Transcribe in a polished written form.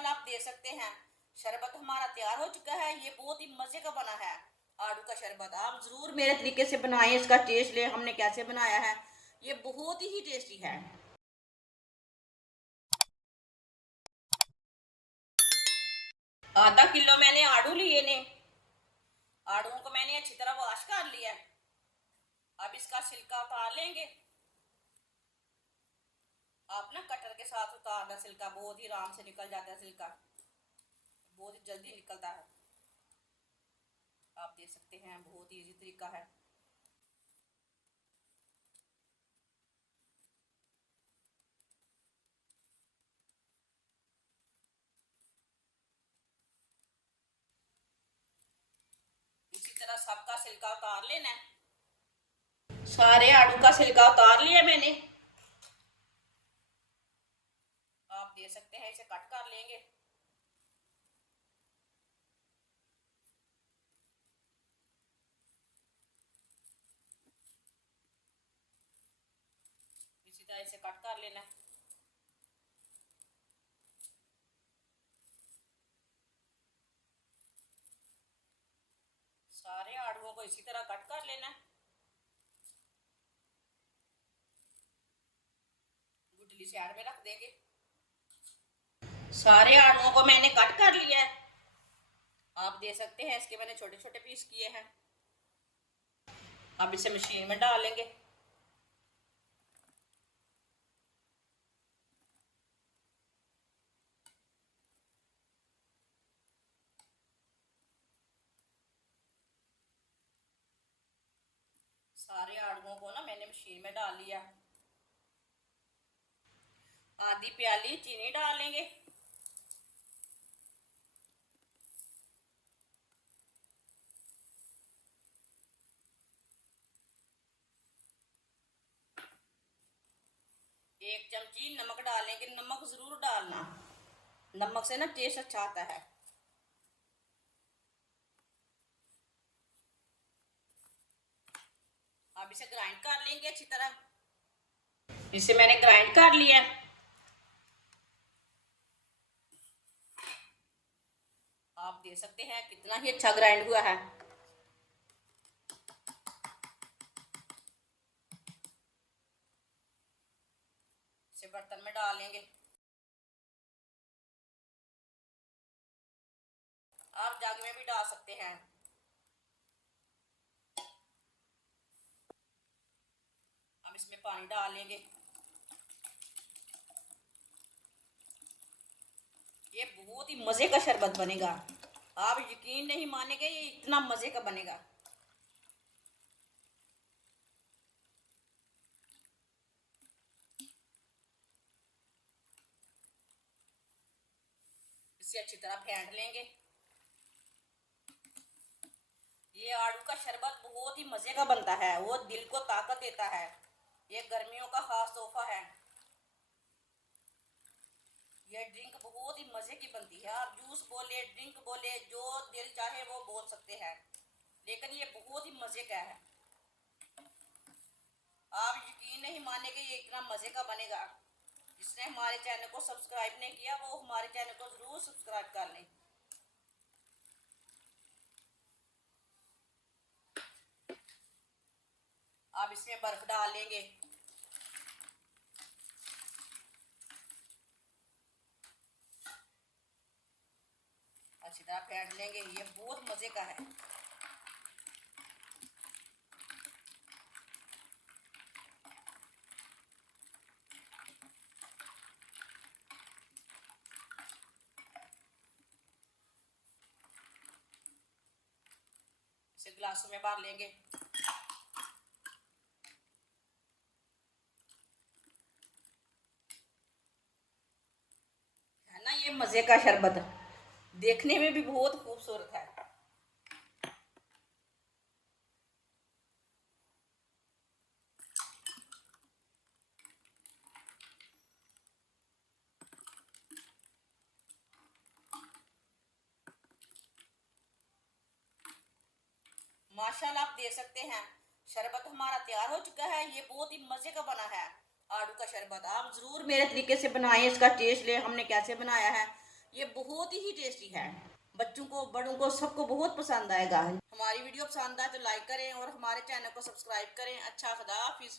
माशाल्लाह आप देख सकते हैं शरबत हमारा तैयार हो चुका है। ये बहुत ही मजे का बना है आड़ू का शरबत। आप जरूर मेरे तरीके से बनाएं, इसका टेस्ट ले हमने कैसे बनाया है। ये बहुत ही टेस्टी है। आधा किलो मैंने आड़ू लिए ने। आड़ू को मैंने अच्छी तरह वॉश कर लिया। अब इसका छिलका उतार लेंगे। आप ना कटर के साथ उतारना छिलका, बहुत ही आराम से निकल जाता है छिलका, बहुत ही जल्दी निकलता है। आप देख सकते हैं बहुत ही इजी तरीका है। इसी तरह सबका छिलका उतार लेना है। सारे आड़ू का छिलका उतार लिया मैंने। आप देख सकते हैं इसे कट कर लेंगे। इसी तरह इसे कट कर लेना है। सारे आड़ुओं को इसी तरह कट कर लेना है। गुठली साइड में रख देंगे। सारे आड़ुओं को मैंने कट कर लिया है। आप देख सकते हैं इसके मैंने छोटे छोटे पीस किए हैं। अब इसे मशीन में डालेंगे। सारे आड़ुओं को ना मैंने मशीन में डाल लिया। आधी प्याली चीनी डाल लेंगे। एक चमची नमक डालेंगे। नमक जरूर डालना, नमक से ना टेस्ट अच्छा आता है। अब इसे ग्राइंड कर लेंगे अच्छी तरह। इसे मैंने ग्राइंड कर लिया। आप देख सकते हैं कितना ही अच्छा ग्राइंड हुआ है। इसे बर्तन में डाल लेंगे। आप जग में भी डाल सकते हैं। हम इसमें पानी डाल लेंगे। ये बहुत ही मजे का शरबत बनेगा। आप यकीन नहीं मानेंगे ये इतना मजे का बनेगा। इसे अच्छी तरह फेंट लेंगे। ये आड़ू का शरबत बहुत ही मजे का बनता है, वो दिल को ताकत देता है। ये गर्मियों का खास तोहफा है। ये ड्रिंक बहुत ही मजे की बनती है। आप जूस बोले, ड्रिंक बोले, जो दिल चाहे वो बोल सकते हैं, लेकिन ये बहुत ही मजे का है। आप यकीन नहीं मानेंगे ये इतना मजे का बनेगा। जिसने हमारे चैनल को सब्सक्राइब नहीं किया वो हमारे चैनल को जरूर सब्सक्राइब कर लें। अब इसमें बर्फ डाल लेंगे। अच्छी तरह फेंट लेंगे। ये बहुत मजे का है। इसे गिलासों में भर लेंगे। है ना ये मजे का शरबत, देखने में भी बहुत खूबसूरत है। माशाल्लाह आप देख सकते हैं शरबत हमारा तैयार हो चुका है। ये बहुत ही मजे का बना है आड़ू का शरबत। आप जरूर मेरे तरीके से बनाएं, इसका टेस्ट ले हमने कैसे बनाया है। ये बहुत ही टेस्टी है। बच्चों को, बड़ों को, सबको बहुत पसंद आएगा। हमारी वीडियो पसंद आए तो लाइक करें और हमारे चैनल को सब्सक्राइब करें। अच्छा, खुदा हाफिज।